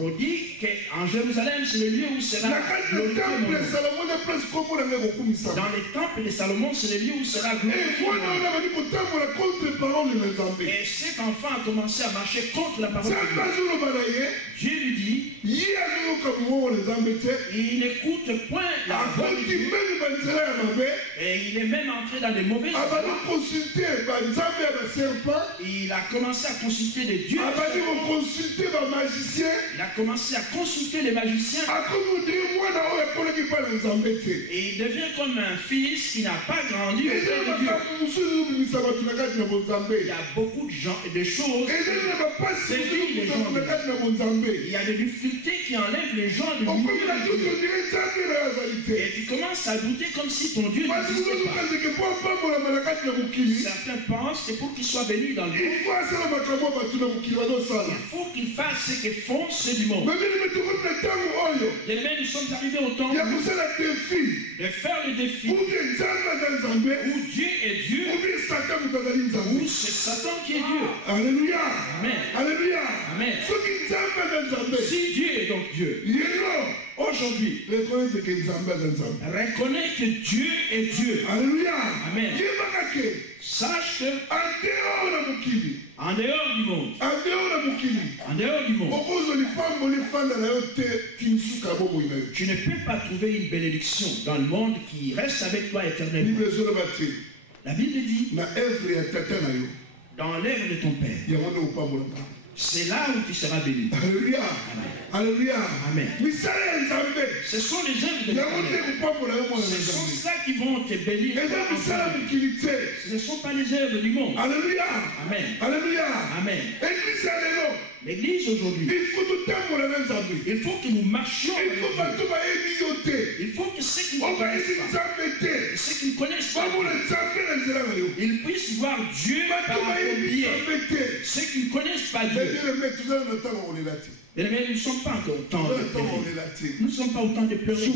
On dit qu'en Jérusalem, c'est le lieu où sera glorifié mon nom. Dans les temples de Salomon, c'est le lieu où sera glorifié mon nom. Et cet enfant a commencé à marcher contre la parole de Dieu. Dieu lui dit, il n'écoute point la voix de Dieu. Et il est même entré dans des mauvaises voies. Il a commencé à consulter des dieux. Il a commencé à consulter les magiciens. Et il devient comme un fils qui n'a pas grandi auprès de Dieu. Il y a beaucoup de gens et de choses qui séduisent les gens de Dieu. Il y a des difficultés qui enlèvent les gens de Dieu. Et tu commences à douter comme si ton Dieu n'existait pas. Certains pensent que pour qu'ils soient bénis dans le monde, il faut qu'ils fassent ce que font ceux du monde. Et même nous sommes arrivés au temps de faire le défi où Dieu est Dieu, où c'est Satan qui est Dieu. Alléluia. Amen. Alléluia. Amen. Si Dieu est donc Dieu, aujourd'hui, reconnais que Dieu est Dieu. Alléluia. Amen. Sache que en dehors du monde, tu ne peux pas trouver une bénédiction dans le monde qui reste avec toi éternellement. La Bible dit, dans l'œuvre de ton Père, c'est là où tu seras béni. Alléluia. Alléluia. Amen. Ce sont les œuvres de l'Éternel. Ce sont ceux qui vont te bénir. Ce ne sont pas les œuvres du monde. Alléluia. Amen. Alléluia. Amen. L'Église aujourd'hui, il faut que nous marchions. Il faut que ceux qui nous connaissent pas, ceux qui ne connaissent pas, ils puissent voir Dieu par un biais. Ceux qui ne connaissent pas Dieu. Mais nous ne sommes pas encore au temps de pleurer. Nous ne sommes pas au temps de pleurer.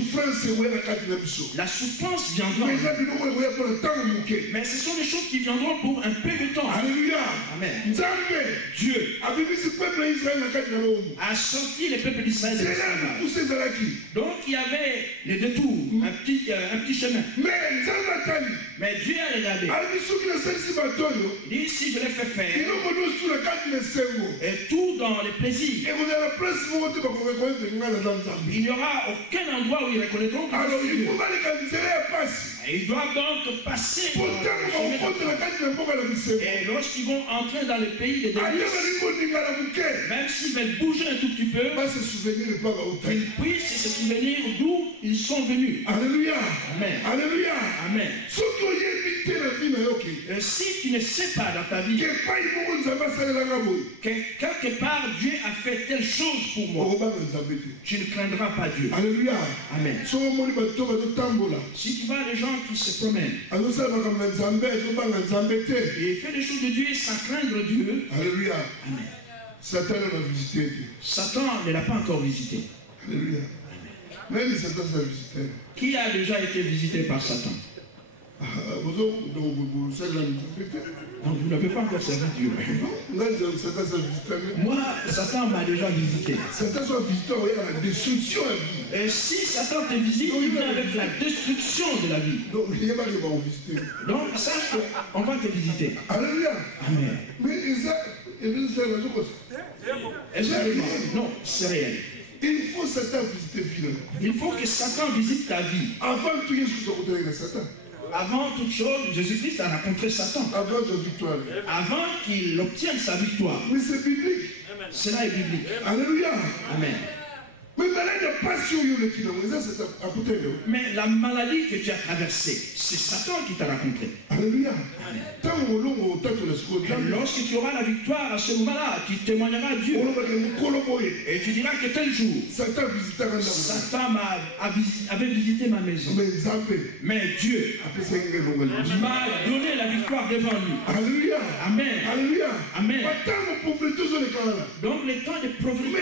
La souffrance viendra. Mais ce sont des choses qui viendront pour un peu de temps. Alléluia. Amen. Dieu a sorti les peuples d'Israël de l'esclavage. Donc il y avait les détours, un petit chemin. Mais Dieu a regardé. Il dit, si je l'ai fait faire, et tout dans les plaisirs, il n'y aura aucun endroit où ils reconnaîtront que et ils doivent donc passer dans le chemin. Et lorsqu'ils vont entrer dans le pays des délices, même s'ils veulent bouger un tout petit peu, ils puissent se souvenir d'où ils sont venus. Alléluia. Amen. Alléluia. Amen. Si tu ne sais pas dans ta vie que quelque part Dieu a fait telle chose pour moi, tu ne craindras pas Dieu. Alléluia. Amen. Si tu vois les gens qui se promènent, et il fait des choses de Dieu sans craindre Dieu. Alléluia. Amen. Satan l'a visité. Satan ne l'a pas encore visité. Alléluia. Même Satan l'a visité. Qui a déjà été visité par Satan? Donc vous n'avez pas encore servi Dieu. Moi, Satan m'a déjà visité. Satan soit visiteur, il y a la destruction à vie. Et si Satan te visite, il vient avec la destruction de la vie. Donc, il n'y a pas de bon visiter. Donc, sache qu'on va te visiter. Alléluia. Amen. Mais ça, est-ce que non, c'est réel. Il faut Satan visiter vie. Il faut que Satan visite ta vie. Avant tout, il faut se retrouver avec Satan. Avant toute chose, Jésus-Christ a rencontré Satan. Avant sa victoire. Avant qu'il obtienne sa victoire. Mais c'est biblique. Cela est biblique. Alléluia. Amen. Mais la maladie que tu as traversée, c'est Satan qui t'a rencontré. Alléluia. Et lorsque tu auras la victoire à ce moment-là, tu témoigneras à Dieu. Et tu diras que tel jour, Satan avait visité ma maison. Mais Dieu m'a donné la victoire devant lui. Alléluia. Amen. Alléluia. Amen. Donc les temps de pauvreté,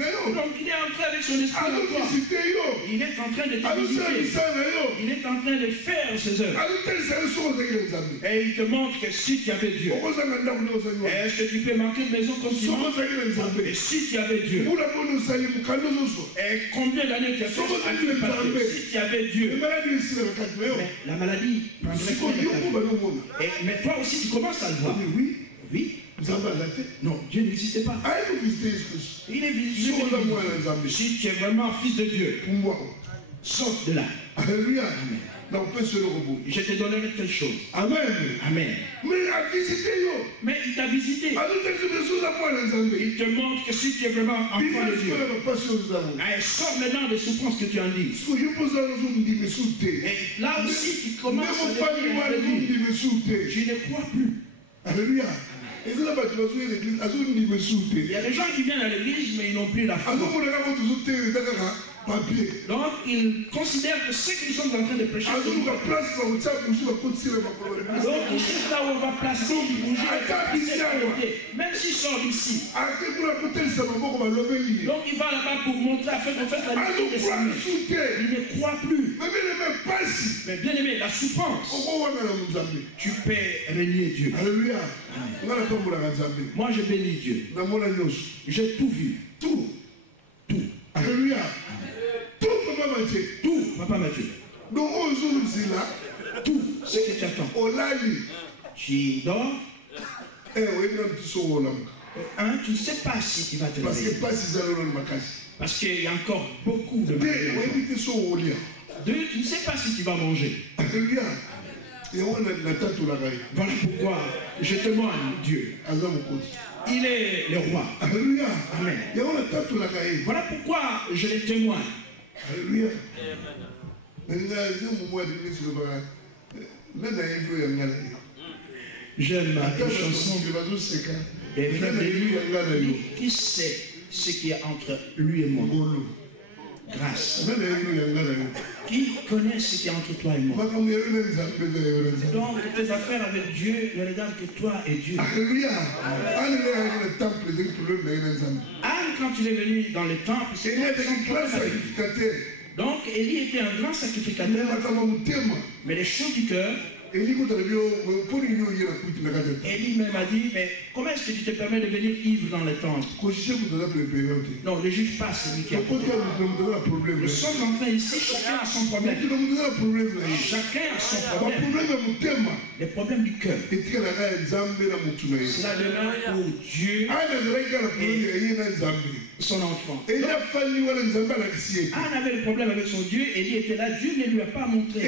Donc il est entré avec son esprit en toi. Il est en train de te visiter. Il est en train de faire ses œuvres. Et il te montre que si tu avais Dieu, est-ce que tu peux manquer de maison comme tu manques? Et si tu avais Dieu, et combien d'années tu as fait à Dieu parler? Si tu avais Dieu, mais la maladie prendrait. Mais toi aussi tu commences à le voir. Oui. Non, Dieu n'existait pas. Il est visité. Si tu es vraiment fils de Dieu, saute de là. Alléluia. Je te donnerai quelque chose. Amen. Amen. Mais il t'a visité. Il te montre que si tu es vraiment enfant de Dieu, sors maintenant des souffrances que tu en dis. Et là aussi, tu commences à dire, je ne crois plus. Alléluia. Il y a des gens qui viennent à l'église, mais ils n'ont plus la foi. Donc, ils considèrent que ce qu'ils sont en train de prêcher, donc ils cherchent là où on va placer une bougie, même s'ils sortent d'ici. Donc, il va là-bas pour montrer, afin qu'on fasse la mission des Seigneurs. Il ne croit plus. Mais bien aimé, la souffrance, tu peux renier Dieu. Alléluia. Moi, je bénis Dieu. J'ai tout vu. Tout. Alléluia. Tout, Papa Mathieu. Donc, tout ce que tu attends. Tu dors. Tu ne sais pas si tu vas te réveiller. Parce qu'il y a encore beaucoup de mal. Deux, tu ne sais pas si tu vas manger. Alléluia. Voilà pourquoi je témoigne Dieu. Il est le roi. Alléluia. Amen. Voilà pourquoi je le témoigne. Alléluia. J'aime une chanson des frères de lui. Qui sait ce qui est entre lui et moi? Grâce. Qui connaît ce qui est entre toi et moi? Donc, tes affaires avec Dieu ne regardent que toi et Dieu. Alléluia. Anne, quand il est venu dans le temple, c'est donc Élie était un grand sacrificateur. Mais les choses du cœur, Élie même a dit, mais comment est-ce que tu te permets de venir ivre dans le temple? Non, ne juge pas celui qui a problème. Nous sommes en train ici, chacun a son problème. Chacun a son problème. Les problèmes du cœur. Cela demeure pour Dieu et son enfant. Anne avait le problème avec son Dieu, Élie était là, Dieu ne lui a pas montré.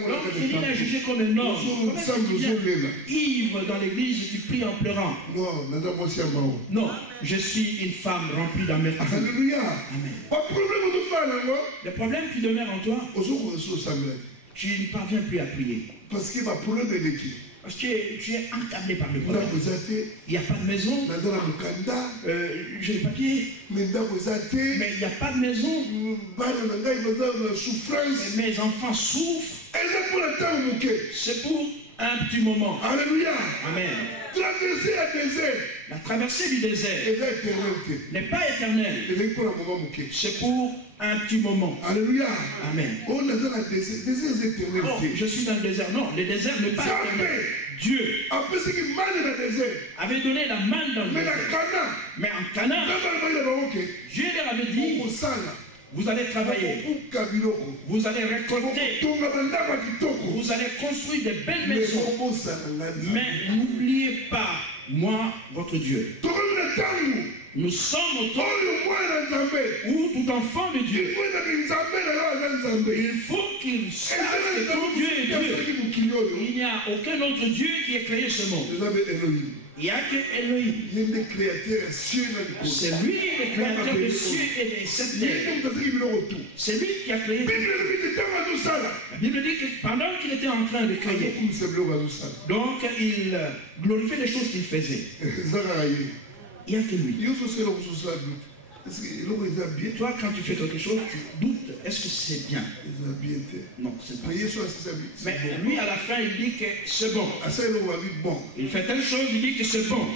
Donc Élie l'a jugé comme un homme. Ivre dans l'église, tu pries en pleurant. Non, je suis une femme remplie d'amertume. Alléluia. Amen. Le problème qui demeure en toi, tu ne parviens plus à prier. Parce que tu es encablé par le problème. Il n'y a pas de maison. J'ai les papiers. Mais il n'y a pas de maison. Mes enfants souffrent. C'est pour un petit moment. Alléluia. Amen. Traverser le désert. La traversée du désert n'est pas éternelle. C'est pour un petit moment. Alléluia. Amen. Oh, je suis dans le désert. Non, le désert n'est pas éternel. Dieu avait donné la manne dans le désert. Mais en Canaan, Dieu leur avait dit, vous allez travailler, vous allez récolter, vous allez construire des belles maisons. Mais n'oubliez pas, moi, votre Dieu. Nous sommes au temps où tout enfant de Dieu, il faut qu'il sache que ton Dieu est Dieu. Il n'y a aucun autre Dieu qui ait créé ce monde. Il n'y a que Elohim. C'est lui le créateur des cieux et des sept terres. C'est lui qui a créé. La Bible dit que pendant qu'il était en train de créer, donc il glorifiait les choses qu'il faisait. Il n'y a que lui. Toi, quand tu fais quelque chose, tu doutes, est-ce que c'est bien? Non, c'est pas. Mais lui, à la fin, il dit que c'est bon. Il fait telle chose, il dit que c'est bon.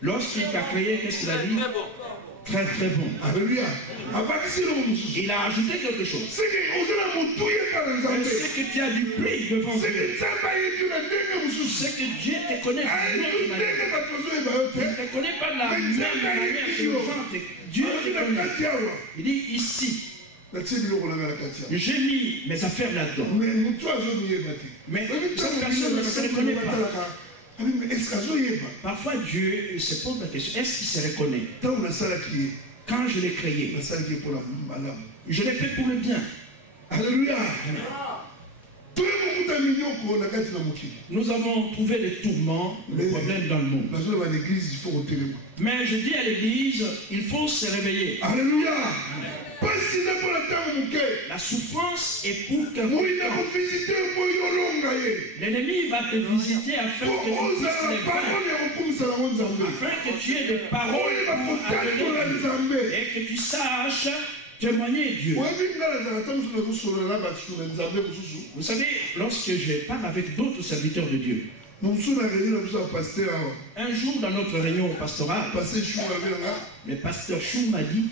Lorsqu'il t'a créé, qu'est-ce qu'il a dit? Très très bon. Alléluia. Il a ajouté quelque chose. C'est que tu as du prix devant Dieu. C'est que Dieu te connaît. Il ne te connaît pas de la même manière que les gens. Dieu te connaît. Il dit ici. J'ai mis mes affaires là-dedans. Mais cette personne ne se reconnaît pas. Parfois Dieu se pose la question, est-ce qu'il se reconnaît? Quand je l'ai créé, je l'ai fait pour le bien. Alléluia. Nous avons trouvé les tourments, les problèmes dans le monde. Mais je dis à l'église, il faut se réveiller. Alléluia. La souffrance est pour que l'ennemi va te visiter afin que tu aies des paroles et que tu saches témoigner Dieu. Vous savez, lorsque je parle avec d'autres serviteurs de Dieu, un jour dans notre réunion pastorale, le pasteur Chou m'a dit,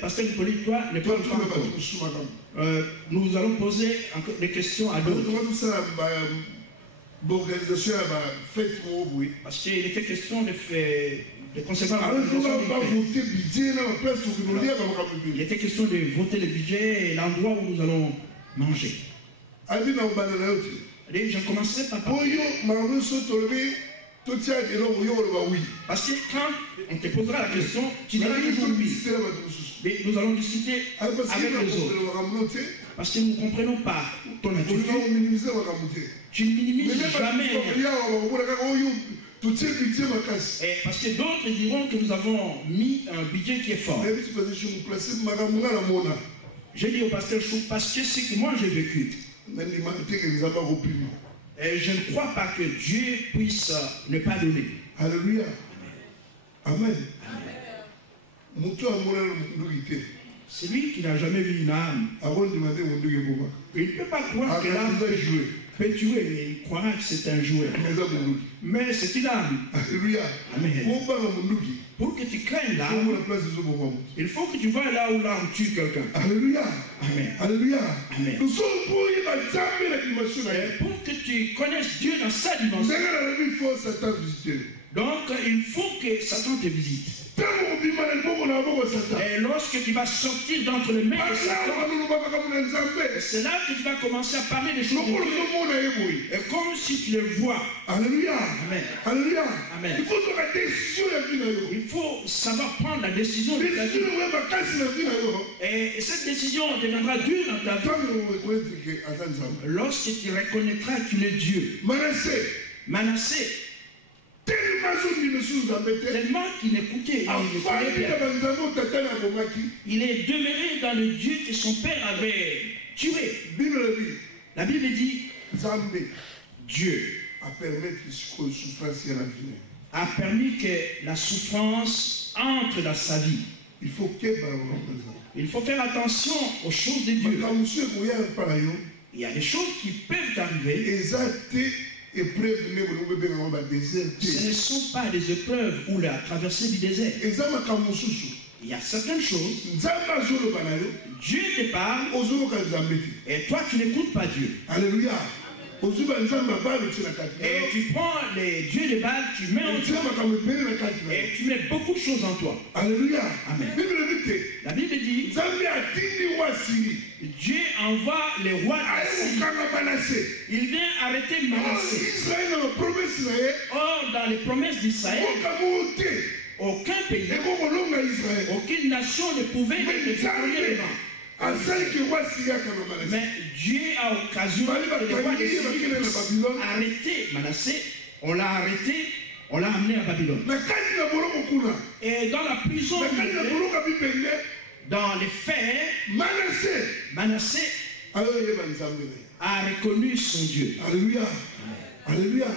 pasteur Hippolyte, toi, ne parle pas encore. Nous allons poser encore des questions à d'autres. Parce qu'il était question de concevoir. Il était question de voter le budget et l'endroit où nous allons manger. Allez, je commencerai par parler. Parce que quand on te posera la question, tu diras toujours oui. Mais nous allons discuter avec les autres. Parce que nous ne comprenons pas ton attitude. Tu ne minimises jamais rien. Parce que d'autres diront que nous avons mis un budget qui est fort. J'ai dit au pasteur Chou, parce que c'est que moi j'ai vécu. Et je ne crois pas que Dieu puisse ne pas donner. Alléluia. Amen. C'est lui qui n'a jamais vu une âme. Il ne peut pas croire que l'âme peut jouer. Peut tuer, mais il croira que c'est un jouet. Mais c'est une âme. Alléluia. Amen. Pour que tu craignes l'âme, il faut que tu vas là où l'âme tue quelqu'un. Alléluia. Amen. Alléluia. Amen. Pour que tu connaisses Dieu dans sa dimension. Donc il faut que Satan te visite. Et lorsque tu vas sortir d'entre les mains de Satan, c'est là que tu vas commencer à parler des choses de Dieu. Et comme si tu le vois. Alléluia. Amen. Alléluia. Amen. Il faut Il faut savoir prendre la décision de ta vie. Et cette décision deviendra dure dans ta vie. Lorsque tu reconnaîtras qu'il est Dieu. Manassé. Tellement qu'il écoutait, il est demeuré dans le Dieu que son père avait tué. La Bible dit, Dieu a permis que la souffrance entre dans sa vie. Il faut faire attention aux choses de Dieu. Il y a des choses qui peuvent arriver. Ce ne sont pas des épreuves ou la traversée du désert. Il y a certaines choses. Dieu te parle et toi tu n'écoutes pas Dieu. Alléluia. Et tu prends les dieux de Baal, tu mets en toi et tu mets beaucoup de choses en toi. Alléluia. Amen. La Bible dit, Dieu envoie les rois d'Assyrie. Il vient arrêter Manassé. Or, dans les promesses d'Israël, aucun pays, aucune nation ne pouvait être victorieux devant. Mais Dieu a occasionné que les rois d'Assyrie puissent arrêter Manassé. On l'a arrêté, on l'a amené à Babylone. Et dans la prison, dans les fers, Manassé a reconnu son Dieu. Alléluia. Alléluia.